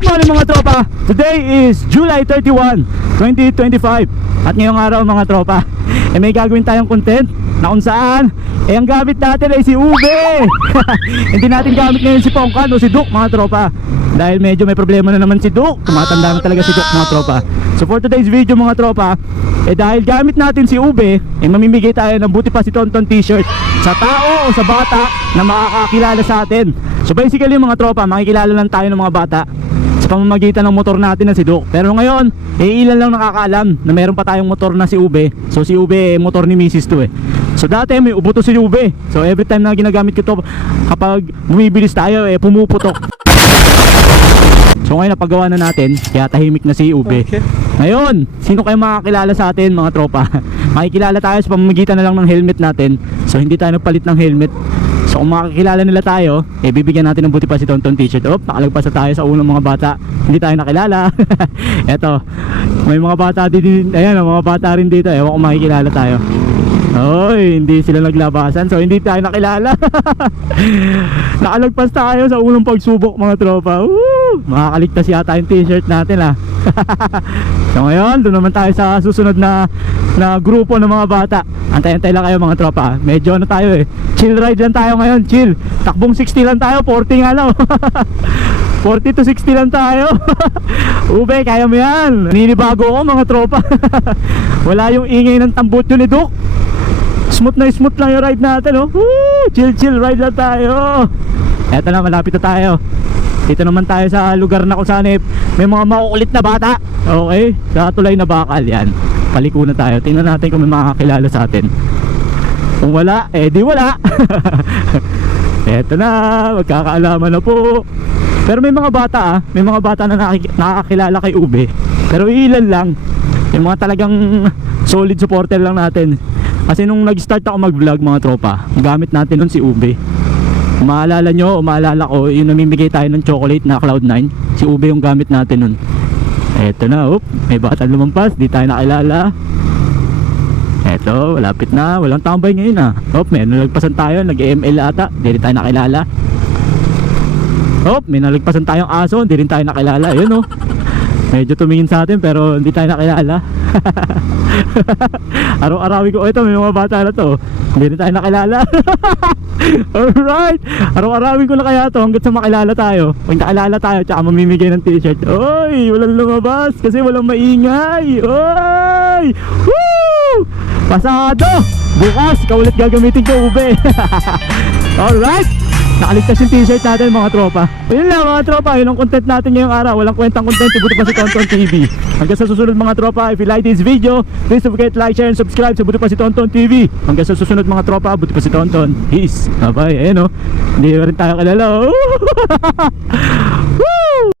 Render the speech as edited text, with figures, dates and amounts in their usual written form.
Good morning mga tropa. Today is July 31, 2025. At ngayong araw mga tropa, may gagawin tayong content na kung saan ang gamit natin ay si Ube. Hindi natin gamit ngayon si Pongkan o si Duke mga tropa, dahil medyo may problema na naman si Duke. Tumatanda na talaga si Duke mga tropa. So for today's video mga tropa, dahil gamit natin si Ube, mamimigay tayo ng Buti Pa Si Tonton t-shirt sa tao o sa bata na makakakilala sa atin. So basically mga tropa, makikilala lang tayo ng mga bata sa pamamagitan ng motor natin na si Duke. Pero ngayon, ilan lang nakakaalam na meron pa tayong motor na si Ube. So si Ube, motor ni Mrs. to eh. So dati may ubo to si Ube. So every time na ginagamit ko to, kapag bumibilis tayo, pumuputok. So ngayon napagawa na natin, kaya tahimik na si Ube. Okay. Ngayon, sino kayo makakilala sa atin mga tropa? Makikilala tayo sa pamamagitan na lang ng helmet natin. So hindi tayo nagpalit ng helmet. So kung makakilala nila tayo, bibigyan natin ng Buti Pa Si Tonton t-shirt. Nakalagpas na tayo sa unang mga bata. Hindi tayo nakilala. Eto, may mga bata din. Ayan, mga bata rin dito. Ewan kung makikilala tayo. Oy, hindi sila naglabasan. So hindi tayo nakilala. Nakalagpas tayo sa unang pagsubok mga tropa. Makakaligtas yata yung t-shirt natin ah. So ngayon, doon naman tayo sa susunod na grupo ng mga bata. Antay-antay lang kayo mga tropa. Medyo ano tayo chill ride lang tayo ngayon, chill. Takbong 60 lang tayo, 40 nga lang. 40 to 60 lang tayo. Ube, kaya mo yan. Naninibago ako mga tropa. Wala yung ingay ng tambutso ni Duke. Smooth na smooth lang yung ride natin Chill chill ride lang tayo. Eto na, malapit na tayo. Dito naman tayo sa lugar na kung saan may mga makukulit na bata. Okay, sa tulay na bakal yan. Paliko na tayo, tingnan natin kung may makakilala sa atin. Kung wala, di wala. Eto na, magkakaalaman na po. Pero may mga bata may mga bata na nakakilala kay Ube. Pero ilan lang. Yung mga talagang solid supporter lang natin. Kasi nung nag-start ako mag-vlog mga tropa, gamit natin nun si Ube. Kung maalala nyo o maalala ko, yung namimigay tayo ng chocolate na Cloud9, si Ube yung gamit natin nun. Eto na, may bata lumampas, di tayo nakilala. Eto, malapit na, walang tambay ngayon may nalagpasan tayo, nag-ML ata, di rin tayo nakilala. May nalagpasan tayong aso, di rin tayo nakilala. Yun medyo tumingin sa atin pero hindi tayo nakilala. Araw-arawin ko, ito may mga bata na to, hindi rin tayo nakilala. Alright, araw-arawin ko na kaya to hanggat sa makilala tayo. Pag nakilala tayo, tsaka mamimigay ng t-shirt. Oy, walang lumabas kasi walang maingay. Oy, woo! Pasado! Bukas, ikaw ulit gagamitin ko, Ube. Alright, nakaligtas yung t-shirt natin mga tropa. Yun lang mga tropa, yun ang content natin ngayong araw. Walang kwentang content, Buti Pa Si Tonton TV. Hanggang sa susunod mga tropa, if you like this video, please don't forget to like, share, and subscribe sa Buti Pa Si Tonton TV. Hanggang sa susunod mga tropa, Buti Pa Si Tonton. Peace. Bye bye. Hindi rin tayo kalala. Woo!